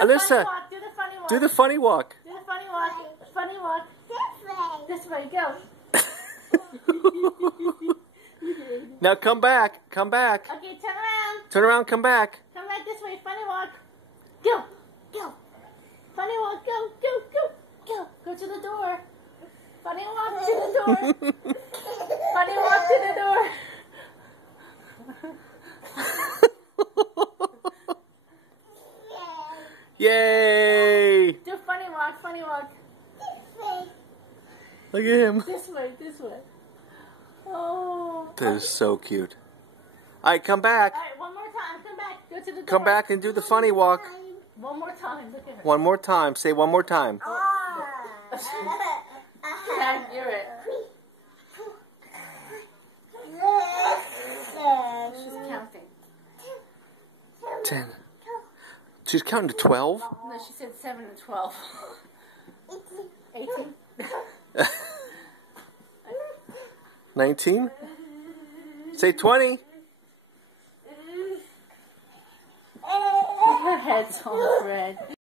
Alyssa, Do the funny walk. do the funny walk. Do the funny walk. Funny walk. This way. Go. Now come back. Come back. Okay, turn around. Turn around, come back. Come back this way. Funny walk. Go. Go. Funny walk. Go. Go. Go. Go. Go to the door. Funny walk to the door. Funny walk to the door. Yay! Do funny walk. Funny walk. Look at him. This way. This way. Oh. That is so cute. Alright, come back. All right, one more time. Come back. Go to the door. Come back and do the funny walk. One more time. Look at her. One more time. Say one more time. Accurate. She's counting. 10. She's counting to 12? No, she said 7 and 12. 18. 19? Say 20. Her head's all red.